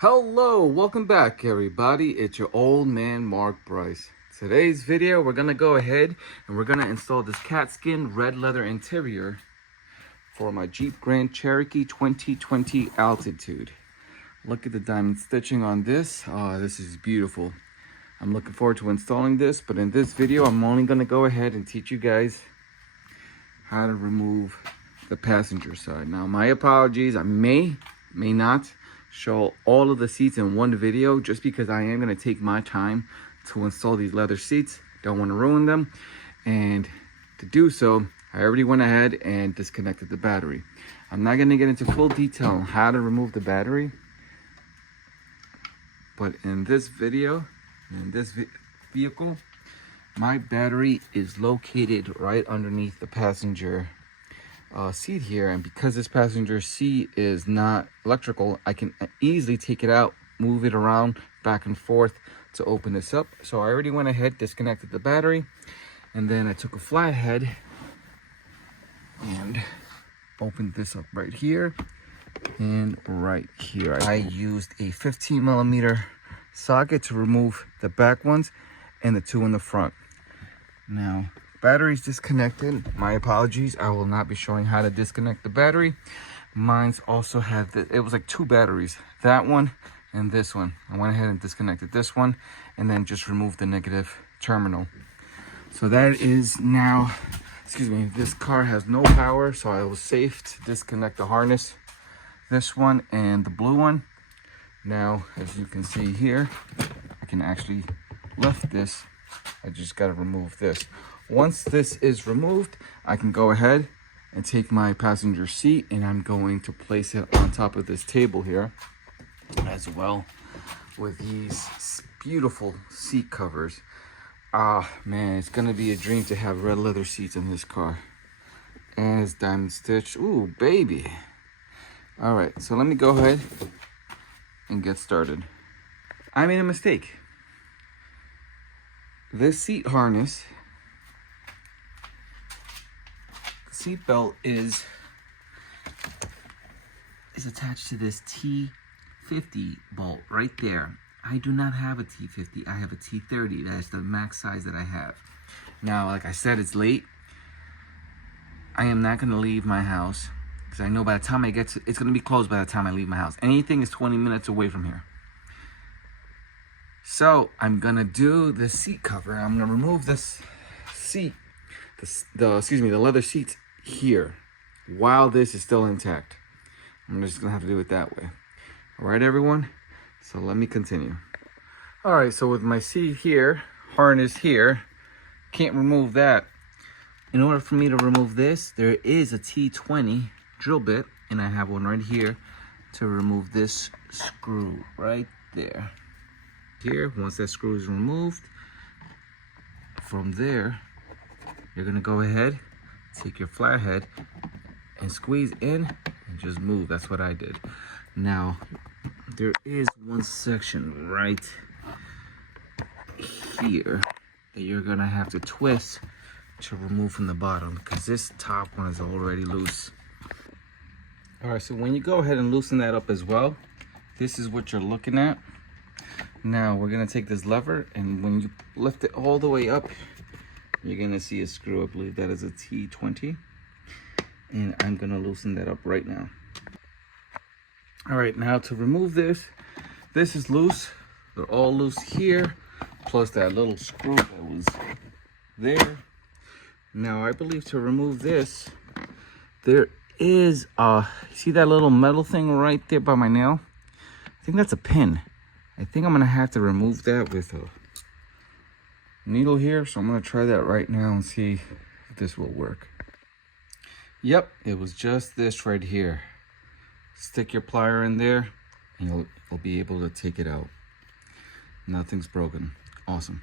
Hello, welcome back everybody. It's your old man Mark Bryce. Today's video we're gonna go ahead and we're gonna install this Katzkin red leather interior for my Jeep Grand Cherokee 2020 Altitude. Look at the diamond stitching on this. Oh, this is beautiful. I'm looking forward to installing this, but in this video I'm only gonna go ahead and teach you guys how to remove the passenger side. Now my apologies, I may not show all of the seats in one video just because I am going to take my time to install these leather seats. Don't want to ruin them, and to do so I already went ahead and disconnected the battery. I'm not going to get into full detail on how to remove the battery, but in this video, in this vehicle, my battery is located right underneath the passenger seat here, and because this passenger seat is not electrical, I can easily take it out, move it around back and forth to open this up. So I already went ahead, disconnected the battery, and then I took a flathead and opened this up right here and right here. I used a 15mm socket to remove the back ones and the two in the front. Now battery's disconnected. My apologies, I will not be showing how to disconnect the battery. Mine's also had it was like two batteries, that one and this one. I went ahead and disconnected this one and then just removed the negative terminal. So that is now, excuse me, this car has no power, so I was safe to disconnect the harness, this one and the blue one. Now as you can see here, I can actually lift this. I just got to remove this. Once this is removed, I can go ahead and take my passenger seat, and I'm going to place it on top of this table here as well with these beautiful seat covers. Ah man, it's gonna be a dream to have red leather seats in this car. And it's diamond stitched. Ooh baby. All right, so let me go ahead and get started. I made a mistake. This seat harness, seat belt is attached to this T50 bolt right there. I do not have a T50, I have a T30. That's the max size that I have. Now, like I said, it's late. I am not gonna leave my house because I know by the time I get to, it's gonna be closed by the time I leave my house. Anything is 20 minutes away from here. So I'm gonna do the seat cover. I'm gonna remove this seat, the leather seats here while this is still intact. I'm just gonna have to do it that way. All right, everyone. So let me continue. All right, so with my seat here, harness here, can't remove that. In order for me to remove this, there is a T20 drill bit, and I have one right here to remove this screw right there. Here, once that screw is removed, from there, you're gonna go ahead, take your flathead and squeeze in and just move. That's what I did. Now, there is one section right here that you're gonna have to twist to remove from the bottom because this top one is already loose. All right, so when you go ahead and loosen that up as well, this is what you're looking at. Now we're gonna take this lever, and when you lift it all the way up, you're gonna see a screw. I believe that is a T20, and I'm gonna loosen that up right now. All right, now to remove this is loose. They're all loose here, plus that little screw that was there. Now I believe to remove this, there is see that little metal thing right there by my nail? I think that's a pin. I think I'm gonna have to remove that with a needle here, so I'm gonna try that right now and see if this will work. Yep, it was just this right here. Stick your plier in there and you'll be able to take it out. Nothing's broken. Awesome.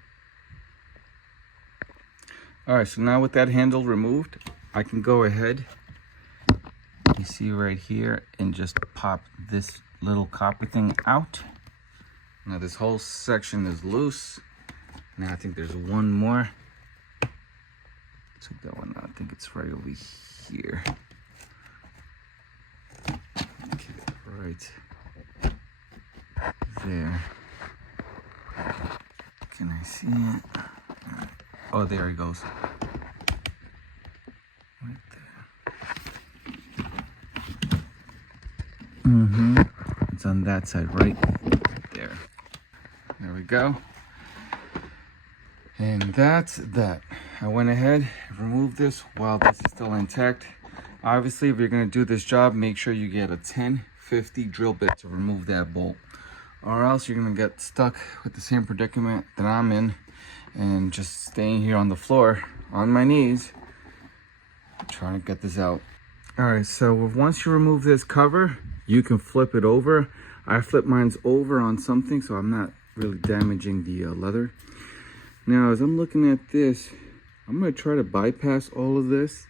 All right, so now with that handle removed, I can go ahead, you see right here, and just pop this little copper thing out. Now this whole section is loose. Now I think there's one more. Took that one out. I think it's right over here. Okay, right there. Can I see it? Right. Oh, there he goes. Right there. It's on that side, right there. There we go. And that's that. I went ahead and removed this while this is still intact. Obviously, if you're gonna do this job, make sure you get a 1050 drill bit to remove that bolt, or else you're gonna get stuck with the same predicament that I'm in and just staying here on the floor on my knees trying to get this out. All right, so once you remove this cover, you can flip it over. I flip mine's over on something so I'm not really damaging the leather. Now, as I'm looking at this, I'm gonna try to bypass all of this.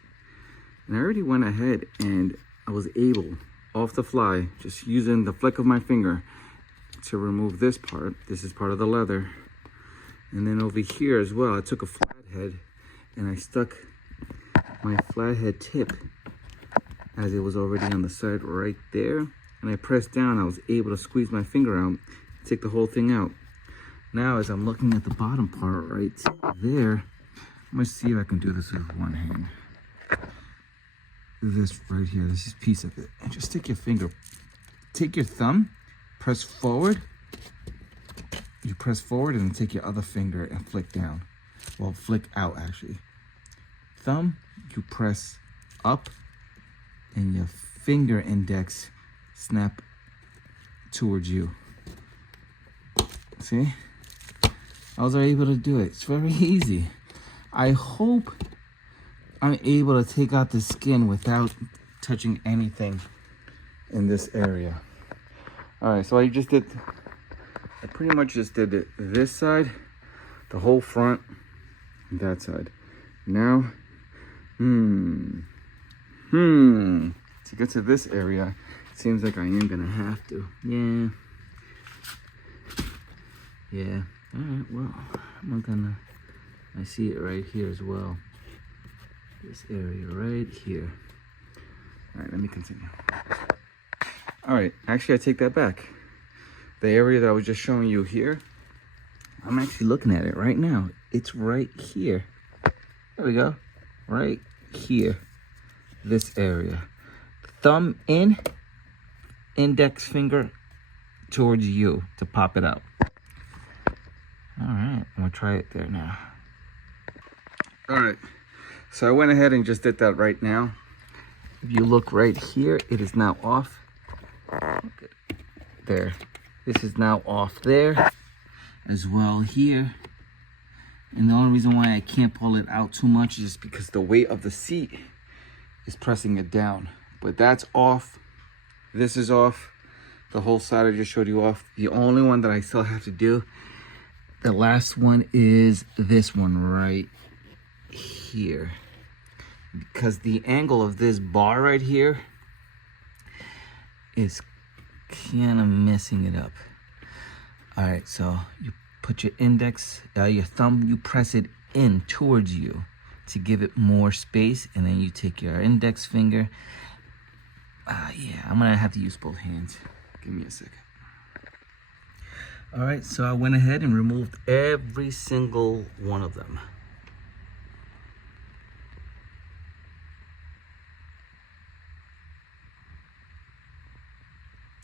And I already went ahead and I was able, off the fly, just using the flick of my finger to remove this part. This is part of the leather. And then over here as well, I took a flathead and I stuck my flathead tip as it was already on the side right there. And I pressed down, I was able to squeeze my finger out, take the whole thing out. Now, as I'm looking at the bottom part right there, I'm gonna see if I can do this with one hand. This right here, this is a piece of it. And just take your finger, take your thumb, press forward. You press forward and then take your other finger and flick down. Well, flick out actually. Thumb, you press up and your finger index snap towards you. See? I was able to do it. It's very easy. I hope I'm able to take out the skin without touching anything in this area. All right, so I pretty much just did it this side, the whole front, and that side. Now, to get to this area, it seems like I am gonna have to. Yeah. All right, well, I see it right here as well. This area right here. All right, let me continue. All right, actually I take that back. The area that I was just showing you here, I'm actually looking at it right now. It's right here. There we go, right here. This area. Thumb in, index finger towards you to pop it out. All right, I'm gonna try it there now. All right, so I went ahead and just did that right now. If you look right here, it is now off. Look at there. This is now off there as well here. And the only reason why I can't pull it out too much is because the weight of the seat is pressing it down. But that's off. This is off. The whole side I just showed you off. The only one that I still have to do, the last one, is this one right here. Because the angle of this bar right here is kind of messing it up. All right, so you put your index, your thumb, you press it in towards you to give it more space, and then you take your index finger. Yeah, I'm gonna have to use both hands. Give me a second. All right, so I went ahead and removed every single one of them.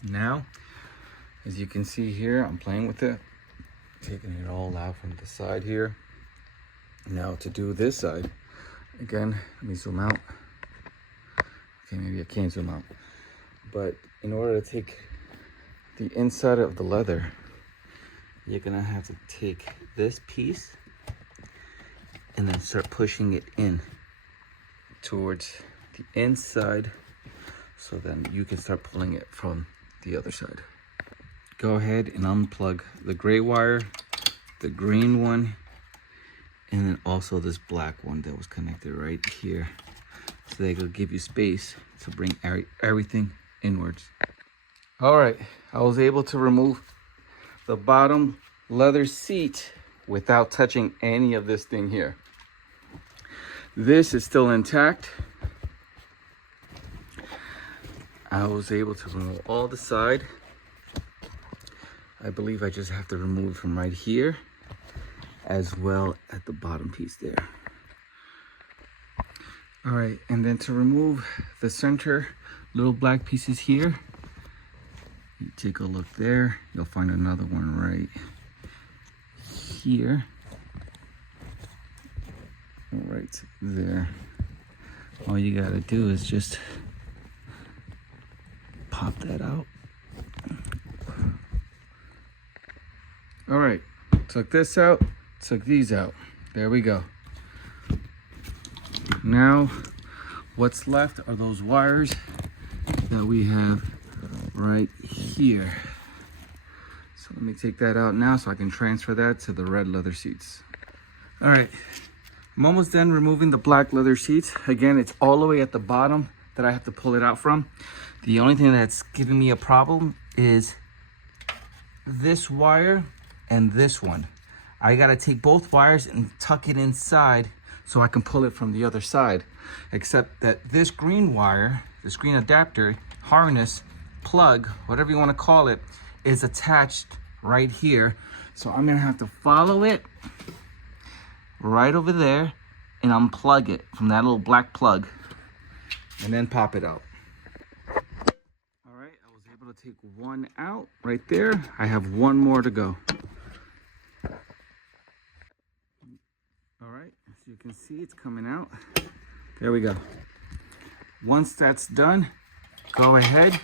Now, as you can see here, I'm playing with it, taking it all out from the side here. Now to do this side, again, let me zoom out. Okay, maybe I can't zoom out. But in order to take the inside of the leather, you're gonna have to take this piece and then start pushing it in towards the inside, so then you can start pulling it from the other side. Go ahead and unplug the gray wire, the green one, and then also this black one that was connected right here. So they could give you space to bring everything inwards. All right, I was able to remove the bottom leather seat without touching any of this thing here. This is still intact. I was able to remove all the side. I believe I just have to remove from right here as well at the bottom piece there. All right, and then to remove the center little black pieces here, you take a look there, you'll find another one right here, right there. All you gotta do is just pop that out. All right, took this out, took these out. There we go. Now, what's left are those wires that we have right here. So let me take that out now so I can transfer that to the red leather seats. All right, I'm almost done removing the black leather seats. Again, it's all the way at the bottom that I have to pull it out from. The only thing that's giving me a problem is this wire and this one. I gotta take both wires and tuck it inside so I can pull it from the other side. Except that this green wire, this green adapter, harness, plug, whatever you wanna call it, is attached right here. So I'm gonna have to follow it right over there and unplug it from that little black plug and then pop it out. All right, I was able to take one out right there. I have one more to go. All right, as you can see, it's coming out. There we go. Once that's done, go ahead.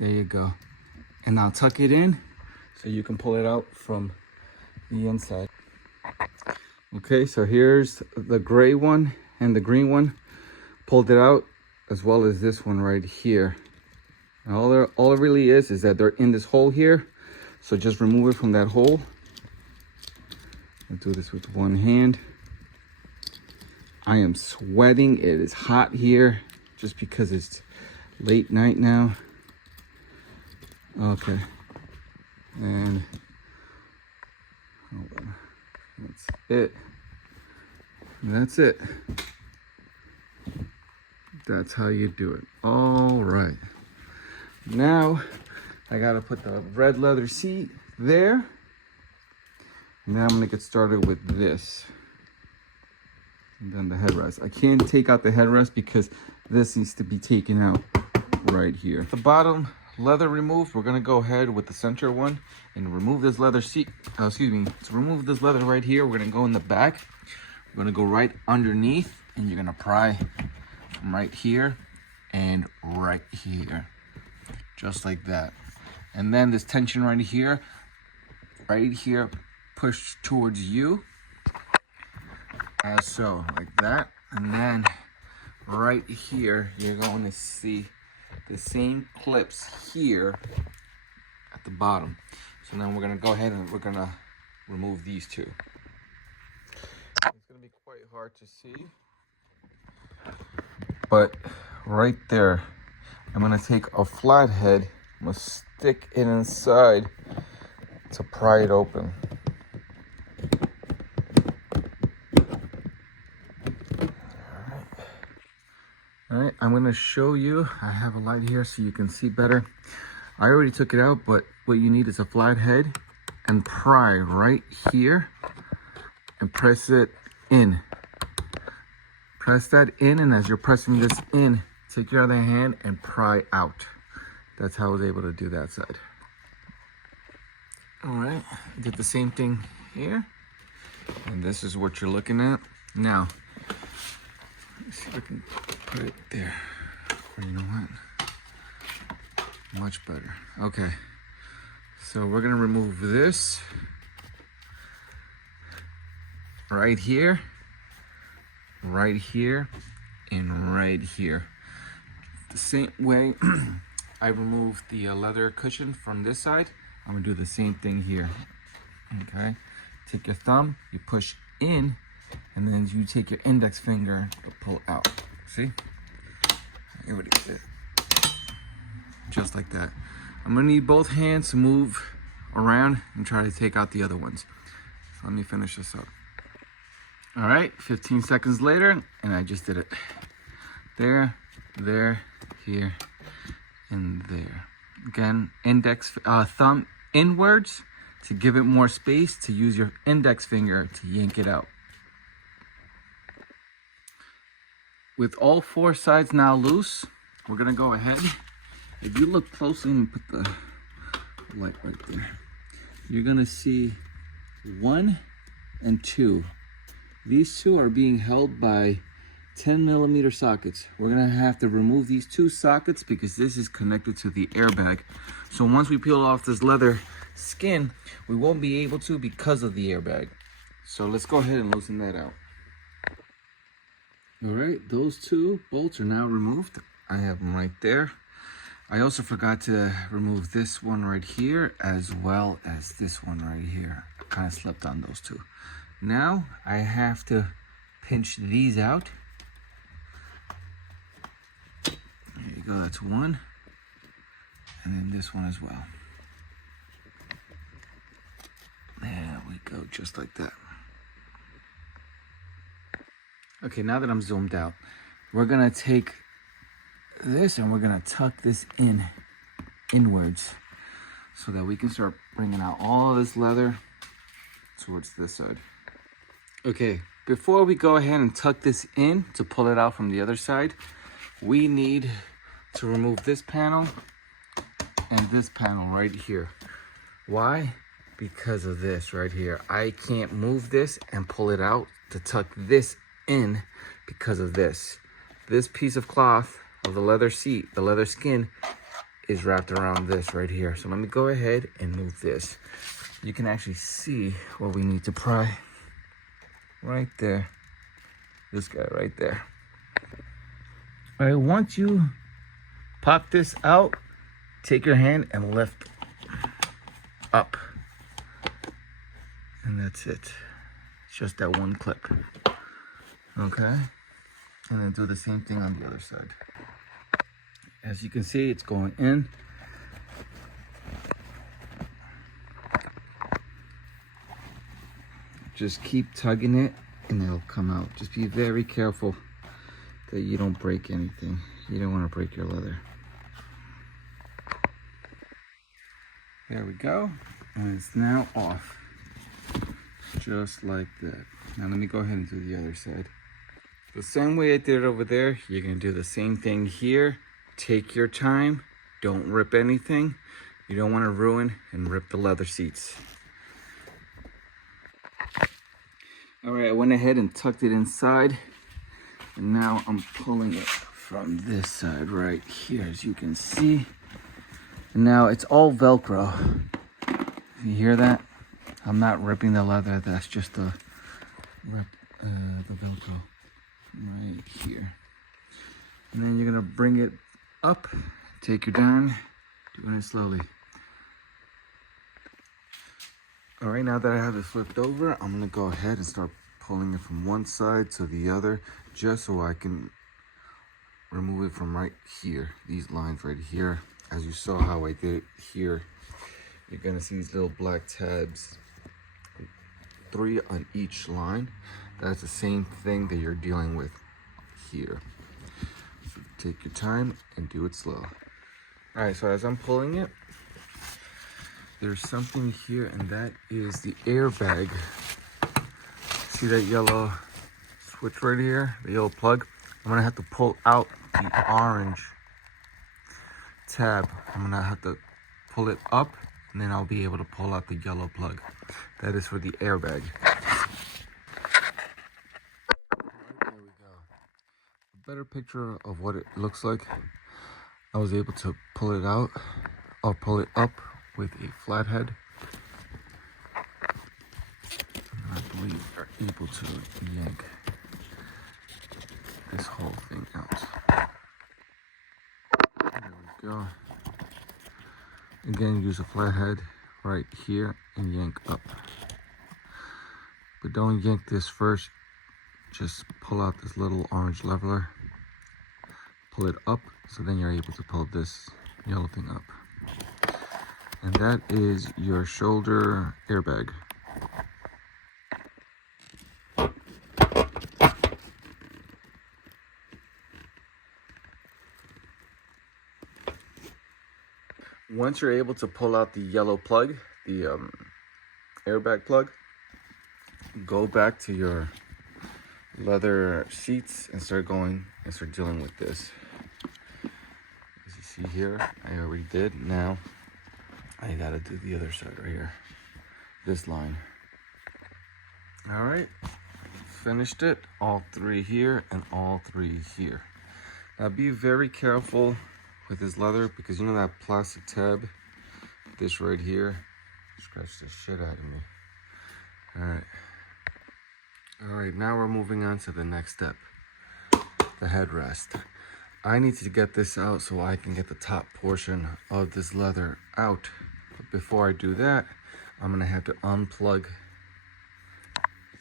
There you go. And I'll tuck it in so you can pull it out from the inside. Okay, so here's the gray one and the green one. Pulled it out, as well as this one right here. And all it really is that they're in this hole here. So just remove it from that hole. I'll do this with one hand. I am sweating. It is hot here just because it's late night now. Okay. And hold on. That's it. That's it. That's how you do it. All right. Now I gotta put the red leather seat there. Now I'm gonna get started with this. And then the headrest. I can't take out the headrest because this needs to be taken out right here. The bottom leather removed, we're gonna go ahead with the center one and remove this leather seat. To remove this leather right here, we're gonna go in the back. We're gonna go right underneath and you're gonna pry from right here and right here. Just like that. And then this tension right here, push towards you, as so, like that. And then right here, you're going to see the same clips here at the bottom. So then we're gonna go ahead and we're gonna remove these two. It's gonna be quite hard to see, but right there, I'm gonna take a flathead, I'm gonna stick it inside to pry it open. All right, I'm gonna show you. I have a light here so you can see better. I already took it out, but what you need is a flathead and pry right here and press it in. Press that in, and as you're pressing this in, take your other hand and pry out. That's how I was able to do that side. All right, I did the same thing here. And this is what you're looking at. Now, let's see if I can put it there. Or you know what? Much better. Okay, so we're gonna remove this right here, and right here. The same way I removed the leather cushion from this side, I'm gonna do the same thing here. Okay, take your thumb, you push in, and then you take your index finger to pull out. See? I already did. Just like that. I'm gonna need both hands to move around and try to take out the other ones. So let me finish this up. All right, 15 seconds later, and I just did it. There, here, in there. Again, thumb inwards to give it more space, to use your index finger to yank it out. With all 4 sides now loose, we're gonna go ahead. If you look closely and put the light right there, you're gonna see 1 and 2. These 2 are being held by 10mm sockets. We're gonna have to remove these 2 sockets because this is connected to the airbag. So once we peel off this leather skin, we won't be able to because of the airbag. So let's go ahead and loosen that out. All right, those 2 bolts are now removed. I have them right there. I also forgot to remove this one right here as well as this one right here. I kind of slipped on those 2. Now I have to pinch these out. There you go, that's 1. And then this one as well. There we go, just like that. Okay, now that I'm zoomed out, we're gonna take this and we're gonna tuck this inwards so that we can start bringing out all of this leather towards this side. Okay, before we go ahead and tuck this in to pull it out from the other side, we need to remove this panel and this panel right here. Why? Because of this right here. I can't move this and pull it out to tuck this in because of this. This piece of cloth of the leather seat, the leather skin, is wrapped around this right here. So let me go ahead and move this. You can actually see what we need to pry. Right there. This guy right there. All right, once you pop this out, take your hand and lift up. And that's it. It's just that one clip. Okay? And then do the same thing on the other side. As you can see, it's going in. Just keep tugging it and it'll come out. Just be very careful that you don't break anything. You don't want to break your leather. There we go. And it's now off. Just like that. Now let me go ahead and do the other side. The same way I did it over there, you're gonna do the same thing here. Take your time, don't rip anything. You don't wanna ruin and rip the leather seats. All right, I went ahead and tucked it inside. And now I'm pulling it from this side right here, as you can see. And now it's all Velcro. You hear that? I'm not ripping the leather, that's just the Velcro right here. And then you're gonna bring it up, take your time, doing it slowly. All right, now that I have it flipped over, I'm gonna go ahead and start pulling it from one side to the other, just so I can remove it from right here, these lines right here. As you saw how I did it here, you're gonna see these little black tabs, 3 on each line. That's the same thing that you're dealing with here. So take your time and do it slow. All right, so as I'm pulling it, there's something here, and that is the airbag. See that yellow switch right here, the yellow plug? I'm gonna have to pull out the orange tab. I'm gonna have to pull it up, and then I'll be able to pull out the yellow plug. That is for the airbag. There we go. A better picture of what it looks like. I was able to pull it out, or pull it up with a flathead. And I believe we're able to yank this whole thing out. There we go. Again, use a flathead right here and yank up. But don't yank this first. Just pull out this little orange leveler. Pull it up, so then you're able to pull this yellow thing up. And that is your shoulder airbag. Once you're able to pull out the yellow plug, the airbag plug, go back to your leather seats and start dealing with this. As you see here, I already did. Now I gotta do the other side right here, this line. All right, finished it. All three here and all three here. Now be very careful with this leather, because you know that plastic tab, this right here, scratched the shit out of me. All right, now we're moving on to the next step, the headrest. I need to get this out so I can get the top portion of this leather out. But before I do that, I'm gonna have to unplug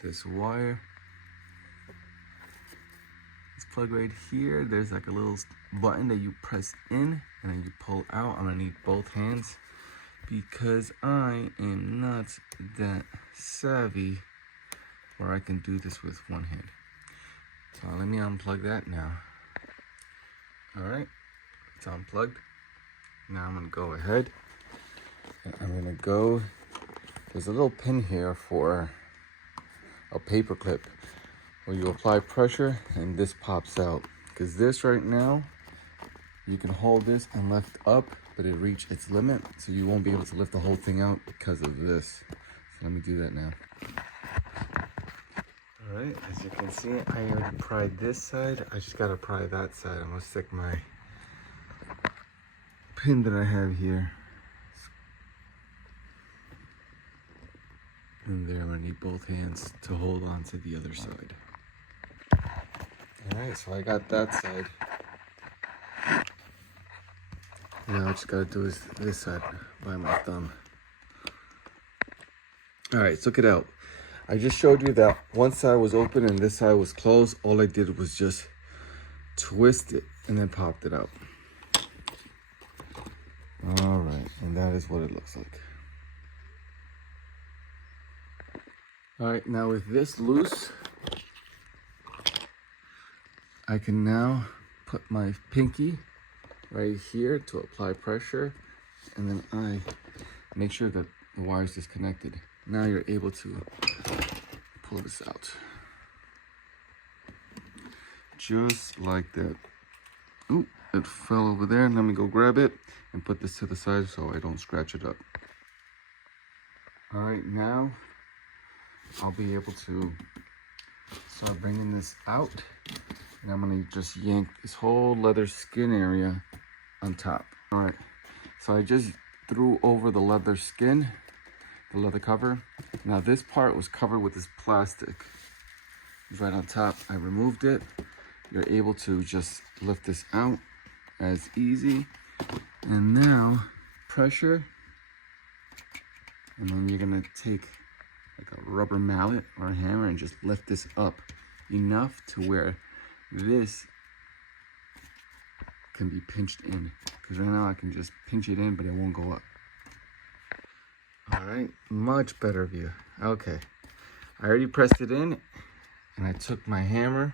this wire. This plug right here, there's like a little button that you press in and then you pull out. I'm gonna need both hands because I am not that savvy where I can do this with one hand. So let me unplug that now. All right, it's unplugged. Now I'm gonna go ahead and I'm gonna go, there's a little pin here for a paper clip where you apply pressure and this pops out. Because this right now, you can hold this and lift up, but it reached its limit, so you won't be able to lift the whole thing out because of this. So let me do that now. All right, as you can see, I already pried this side. I just gotta pry that side. I'm gonna stick my pin that I have here in there. I'm gonna need both hands to hold on to the other side. All right, so I got that side. Now I just gotta do this side by my thumb. All right, so check it out. I just showed you that one side was open and this side was closed. All I did was just twist it and then popped it out. All right, and that is what it looks like. All right, now with this loose, I can now put my pinky right here to apply pressure, and then I make sure that the wire is disconnected. Now you're able to pull this out. Just like that. Ooh, it fell over there. Let me go grab it and put this to the side so I don't scratch it up. All right, now I'll be able to start bringing this out. And I'm gonna just yank this whole leather skin area on top. All right, so I just threw over the leather skin, the leather cover. Now this part was covered with this plastic. It was right on top. I removed it. You're able to just lift this out as easy. And now pressure. And then you're gonna take like a rubber mallet or a hammer and just lift this up enough to where this can be pinched in, because right now I can just pinch it in but it won't go up. All right, much better view. Okay, I already pressed it in and I took my hammer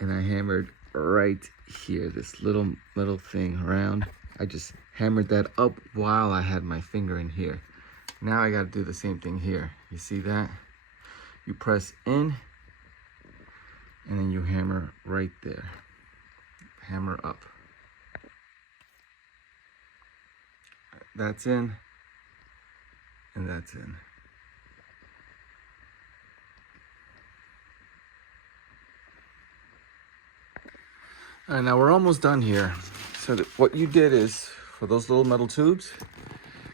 and I hammered right here, this little thing around. I just hammered that up while I had my finger in here. Now I got to do the same thing here. You see that? You press in and then you hammer right there. Hammer up. That's in and that's in. All right, now we're almost done here. So what you did is, for those little metal tubes,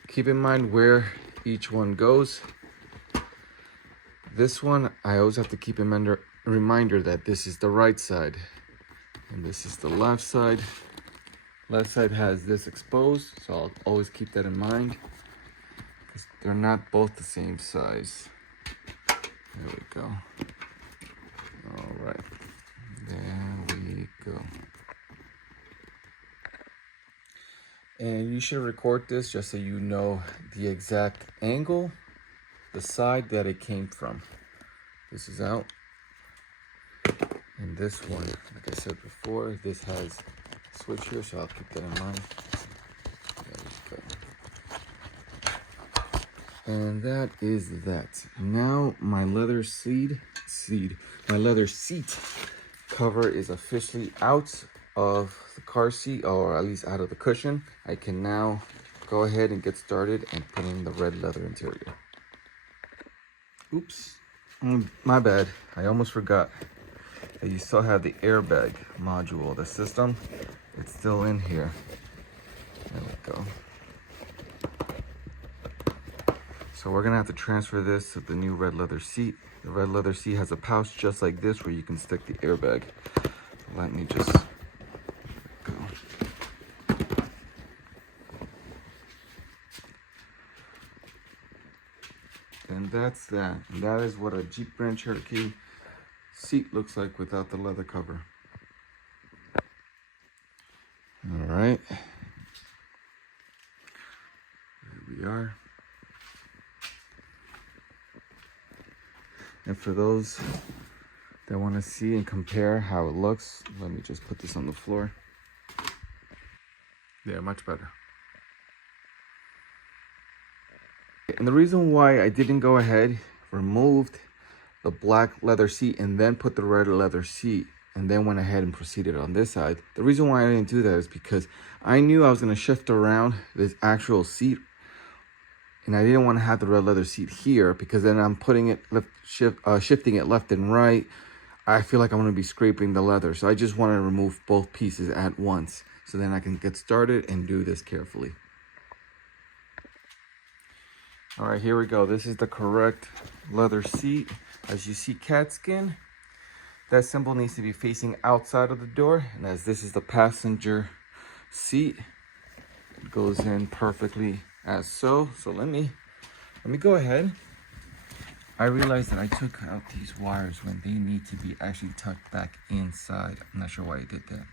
keep in mind where each one goes. This one, I always have to keep a reminder that this is the right side and this is the left side. Left side has this exposed, so I'll always keep that in mind because they're not both the same size. There we go. All right, there we go. And you should record this just so you know the exact angle, the side that it came from. This is out. And this one, like I said before, this has a switch here, so I'll keep that in mind. There we And that is that. Now my leather my leather seat cover is officially out of the car seat, or at least out of the cushion. I can now go ahead and get started and put in the red leather interior. Oops, my bad. I almost forgot that you still have the airbag module of the system. It's still in here. There we go. So we're gonna have to transfer this to the new red leather seat. The red leather seat has a pouch just like this where you can stick the airbag. Let me just go. And that's that. And that is what a Jeep Grand Cherokee seat looks like without the leather cover. All right. There we are. And for those that want to see and compare how it looks, let me just put this on the floor. Yeah, much better. And the reason why I didn't go ahead, removed the black leather seat and then put the red leather seat and then went ahead and proceeded on this side. The reason why I didn't do that is because I knew I was going to shift around this actual seat, and I didn't want to have the red leather seat here because then I'm putting it shifting it left and right. I feel like I'm going to be scraping the leather, so I just want to remove both pieces at once so then I can get started and do this carefully. All right, here we go. This is the correct leather seat. As you see, Katzkin, that symbol needs to be facing outside of the door, and as this is the passenger seat, it goes in perfectly as so. So let me go ahead. I realized that I took out these wires when they need to be actually tucked back inside. I'm not sure why I did that.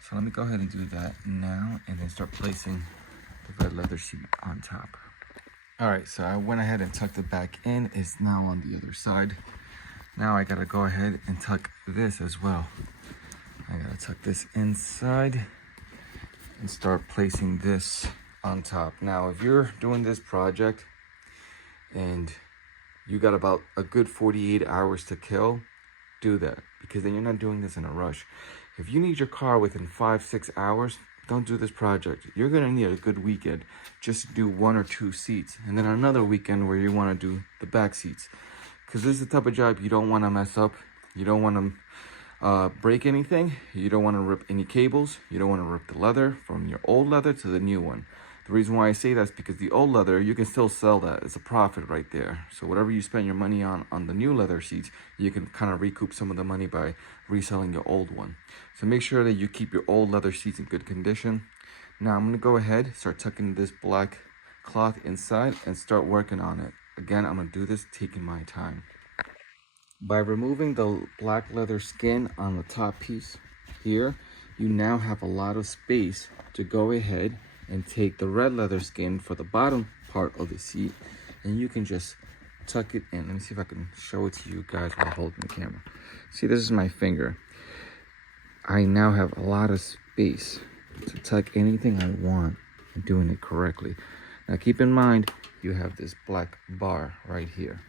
So let me go ahead and do that now and then start placing the red leather seat on top. All right, so I went ahead and tucked it back in. It's now on the other side. Now I gotta go ahead and tuck this as well. I gotta tuck this inside and start placing this on top. Now, if you're doing this project and you got about a good 48 hours to kill, do that, because then you're not doing this in a rush. If you need your car within 5-6 hours, don't do this project. You're gonna need a good weekend just to do 1 or 2 seats, and then another weekend where you wanna do the back seats. Because this is the type of job you don't wanna mess up. You don't wanna break anything. You don't wanna rip any cables. You don't wanna rip the leather from your old leather to the new one. The reason why I say that is because the old leather, you can still sell that. It's a profit right there. So whatever you spend your money on the new leather seats, you can kind of recoup some of the money by reselling your old one. So make sure that you keep your old leather seats in good condition. Now I'm gonna go ahead, start tucking this black cloth inside and start working on it. Again, I'm gonna do this taking my time. By removing the black leather skin on the top piece here, you now have a lot of space to go ahead and take the red leather skin for the bottom part of the seat, and you can just tuck it in. Let me see if I can show it to you guys while holding the camera. See, this is my finger. I now have a lot of space to tuck anything I want and doing it correctly. Now keep in mind, you have this black bar right here.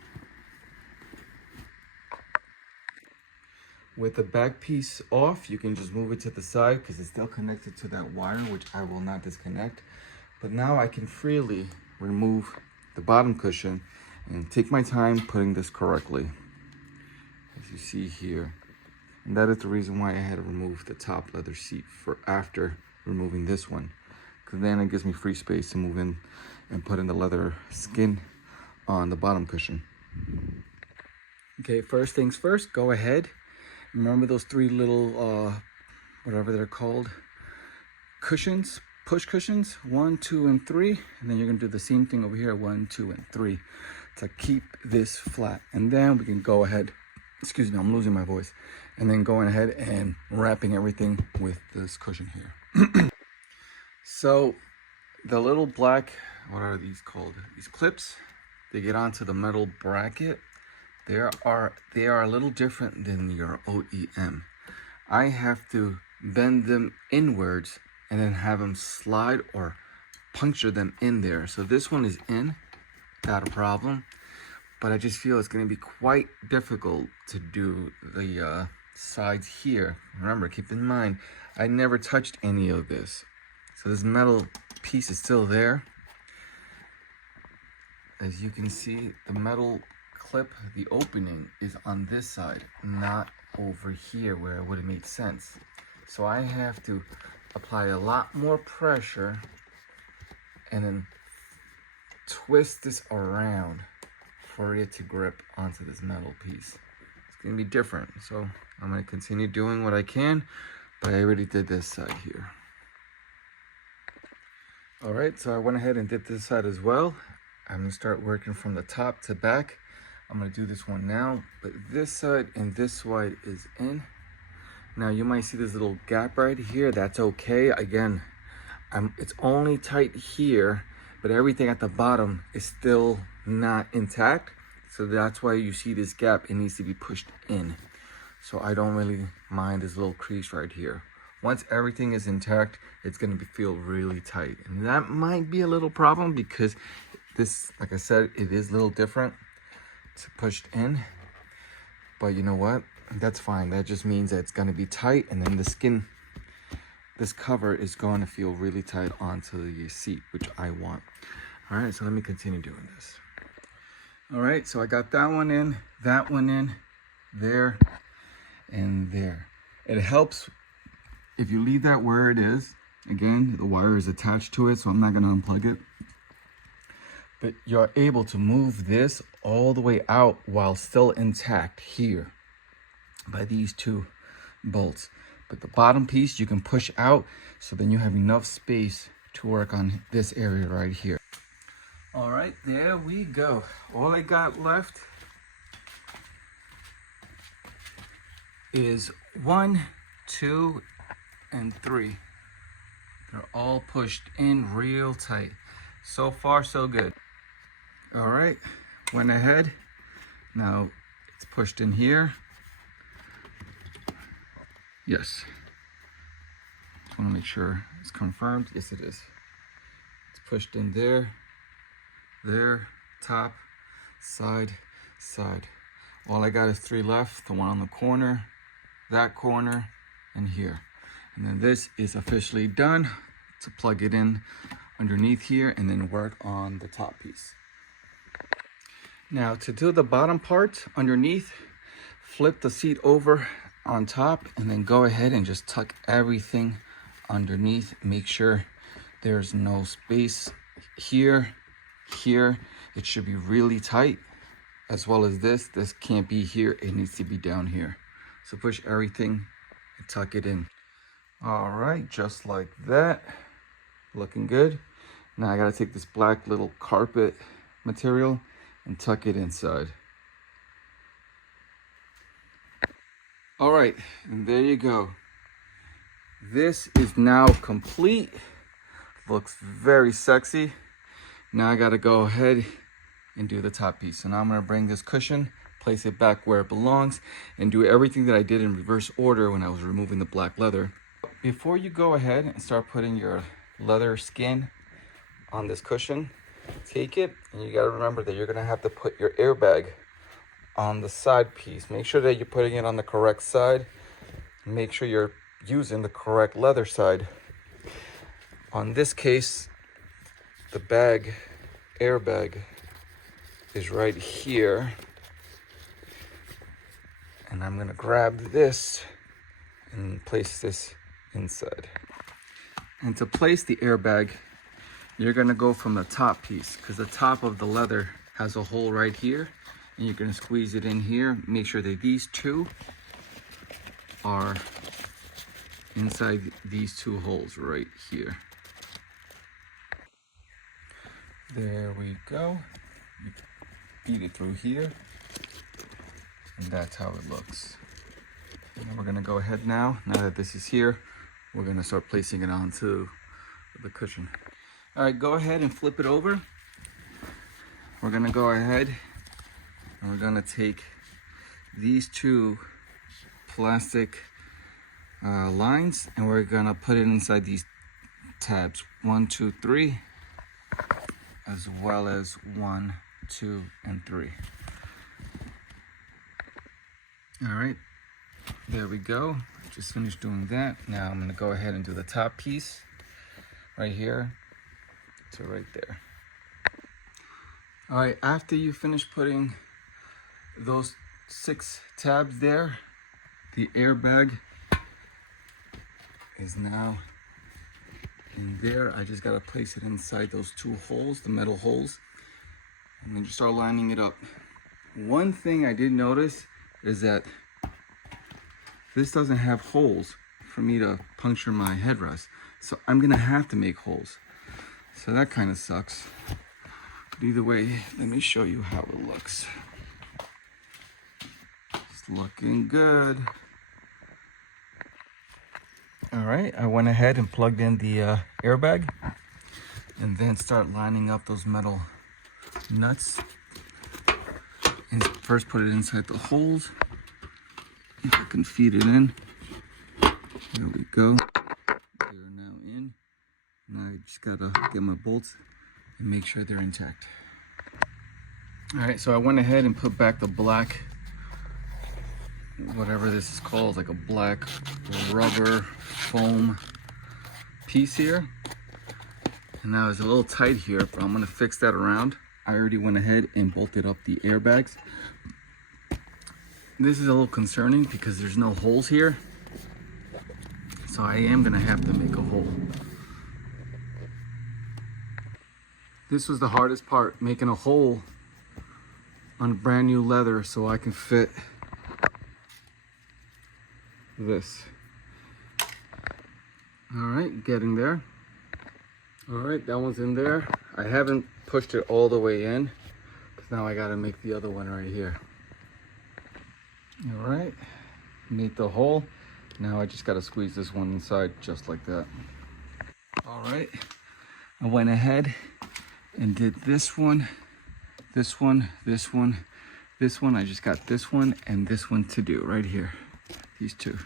With the back piece off, you can just move it to the side because it's still connected to that wire, which I will not disconnect. But now I can freely remove the bottom cushion and take my time putting this correctly, as you see here. And that is the reason why I had to remove the top leather seat for after removing this one, because then it gives me free space to move in and put in the leather skin on the bottom cushion. Okay, first things first, go ahead. Remember those 3 little, whatever they're called, cushions, push cushions, 1, 2, and 3. And then you're gonna do the same thing over here, 1, 2, and 3 to keep this flat. And then we can go ahead, excuse me, I'm losing my voice. And then going ahead and wrapping everything with this cushion here. So the little black, what are these called? These clips, they get onto the metal bracket. They are a little different than your OEM. I have to bend them inwards and then have them slide or puncture them in there. So this one is in, got a problem. But I just feel it's going to be quite difficult to do the sides here. Remember, keep in mind, I never touched any of this. So this metal piece is still there. As you can see, the metal clip, the opening is on this side, not over here where it would have made sense. So I have to apply a lot more pressure and then twist this around for it to grip onto this metal piece. It's gonna be different. So I'm gonna continue doing what I can, but I already did this side here. All right, so I went ahead and did this side as well. I'm gonna start working from the top to back. I'm gonna do this one now, but this side and this side is in. Now you might see this little gap right here. That's okay. Again, it's only tight here, but everything at the bottom is still not intact. So that's why you see this gap. It needs to be pushed in. So I don't really mind this little crease right here. Once everything is intact, it's gonna feel really tight. And that might be a little problem because this, like I said, it is a little different. It's pushed in, but you know what? That's fine. That just means that it's gonna be tight, and then the skin, this cover is going to feel really tight onto the seat, which I want. All right, so let me continue doing this. All right, so I got that one in, there, and there. It helps if you leave that where it is. Again, the wire is attached to it, so I'm not gonna unplug it. But you're able to move this all the way out while still intact here by these two bolts. But the bottom piece you can push out, so then you have enough space to work on this area right here. All right, there we go. All I got left is 1, 2, and 3. They're all pushed in real tight. So far, so good. All right, went ahead. Now it's pushed in here. Yes. Just want to make sure it's confirmed. Yes, it is. It's pushed in there, top, side, side. All I got is 3 left. The one on the corner, that corner, and here. And then this is officially done to plug it in underneath here and then work on the top piece. Now to do the bottom part underneath, flip the seat over on top and then go ahead and just tuck everything underneath. Make sure there's no space here. It should be really tight, as well as this can't be here, it needs to be down here. So push everything and tuck it in. All right, just like that, looking good. Now I gotta take this black little carpet material and tuck it inside. All right, and there you go. This is now complete. Looks very sexy. Now I gotta go ahead and do the top piece. So now I'm gonna bring this cushion, place it back where it belongs, and do everything that I did in reverse order when I was removing the black leather. Before you go ahead and start putting your leather skin on this cushion, take it, and you gotta remember that you're gonna have to put your airbag on the side piece. Make sure that you're putting it on the correct side. Make sure you're using the correct leather side. On this case, the airbag is right here. And I'm gonna grab this and place this inside. And to place the airbag, you're gonna go from the top piece, because the top of the leather has a hole right here, and you're gonna squeeze it in here. Make sure that these two are inside these 2 holes right here. There we go. You feed it through here, and that's how it looks. And we're gonna go ahead now that this is here, we're gonna start placing it onto the cushion. All right, go ahead and flip it over. We're gonna go ahead and we're gonna take these 2 plastic lines and we're gonna put it inside these tabs, 1, 2, 3, as well as 1, 2, and 3. All right, there we go. Just finished doing that. Now I'm gonna go ahead and do the top piece right here to right there. All right, after you finish putting those 6 tabs there, the airbag is now in there. I just gotta place it inside those 2 holes, the metal holes, and then you start lining it up. One thing I did notice is that this doesn't have holes for me to puncture my headrest, so I'm gonna have to make holes. So that kind of sucks. But either way, let me show you how it looks. It's looking good. All right, I went ahead and plugged in the airbag and then start lining up those metal nuts. And first put it inside the holes. If I can feed it in. There we go. They're now in. Now I just gotta get my bolts and make sure they're intact. All right, so I went ahead and put back the black, whatever this is called, like a black rubber foam piece here. And now it's a little tight here, but I'm gonna fix that around. I already went ahead and bolted up the airbags. This is a little concerning because there's no holes here. So I am gonna have to make a hole. This was the hardest part, making a hole on brand new leather so I can fit this. All right, getting there. All right, that one's in there. I haven't pushed it all the way in, because now I gotta make the other one right here. All right, made the hole. Now I just gotta squeeze this one inside just like that. All right, I went ahead and did this one, this one, this one, this one. I just got this one and this one to do right here, these 2. All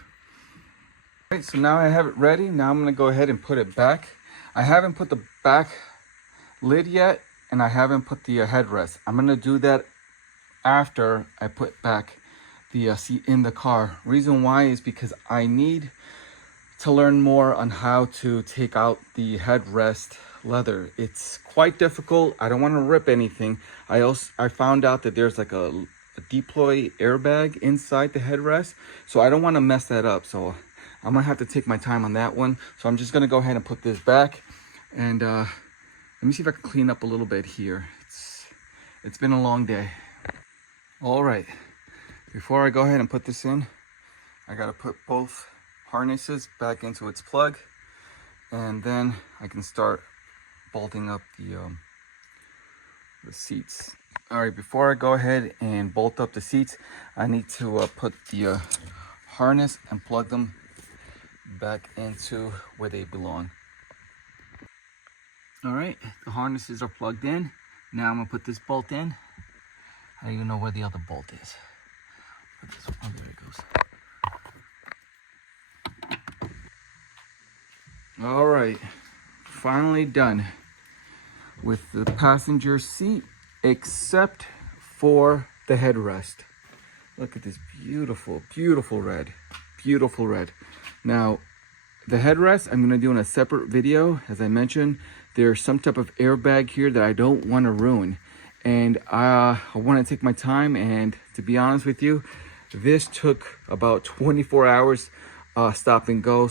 right, so now I have it ready. Now I'm gonna go ahead and put it back. I haven't put the back lid yet, and I haven't put the headrest. I'm gonna do that after I put back the seat in the car. Reason why is because I need to learn more on how to take out the headrest leather. It's quite difficult. I don't want to rip anything. I found out that there's like a deploy airbag inside the headrest, so I don't want to mess that up. So I'm gonna have to take my time on that one. So I'm just gonna go ahead and put this back, and let me see if I can clean up a little bit here. It's been a long day. All right, before I go ahead and put this in, I gotta put both harnesses back into its plug, and then I can start bolting up the seats. All right, before I go ahead and bolt up the seats, I need to put the harness and plug them back into where they belong. All right, the harnesses are plugged in. Now I'm gonna put this bolt in. I don't even know where the other bolt is. Put this one, oh, there it goes. All right, finally done with the passenger seat, except for the headrest. Look at this beautiful, beautiful red, beautiful red. Now, the headrest, I'm gonna do in a separate video. As I mentioned, there's some type of airbag here that I don't wanna ruin. And I wanna take my time, and to be honest with you, this took about 24 hours, stop and go,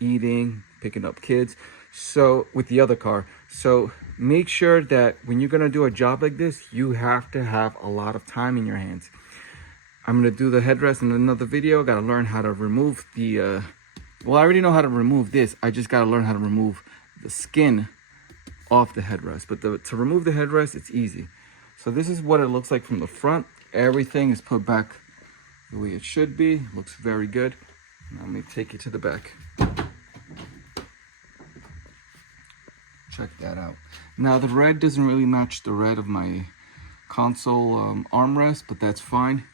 eating, picking up kids. So with the other car. So make sure that when you're gonna do a job like this, you have to have a lot of time in your hands. I'm gonna do the headrest in another video. Gotta learn how to remove the, well, I already know how to remove this. I just gotta learn how to remove the skin off the headrest. But to remove the headrest, it's easy. So this is what it looks like from the front. Everything is put back the way it should be. Looks very good. Now let me take it to the back. Check that out. Now the red doesn't really match the red of my console armrest, but that's fine.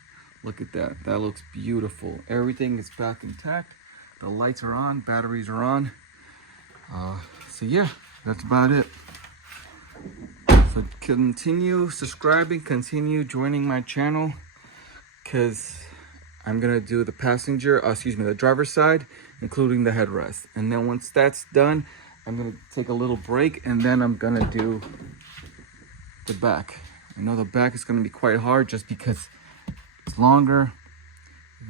Look at that. That looks beautiful. Everything is back intact. The lights are on, batteries are on. So yeah, that's about it. So continue subscribing, continue joining my channel, because I'm gonna do the the driver's side, including the headrest. And then once that's done, I'm gonna take a little break, and then I'm gonna do the back. I know the back is gonna be quite hard just because it's longer.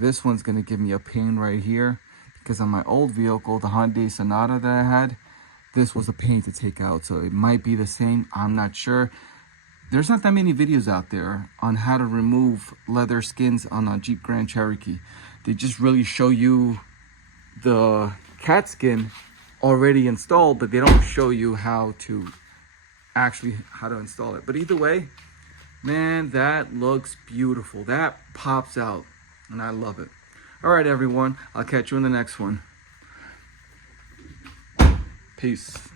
This one's gonna give me a pain right here, because on my old vehicle, the Hyundai Sonata that I had, this was a pain to take out. So it might be the same, I'm not sure. There's not that many videos out there on how to remove leather skins on a Jeep Grand Cherokee. They just really show you the Katzkin already installed, but they don't show you how to install it. But either way, man, that looks beautiful. That pops out, and I love it. All right, everyone, I'll catch you in the next one. Peace.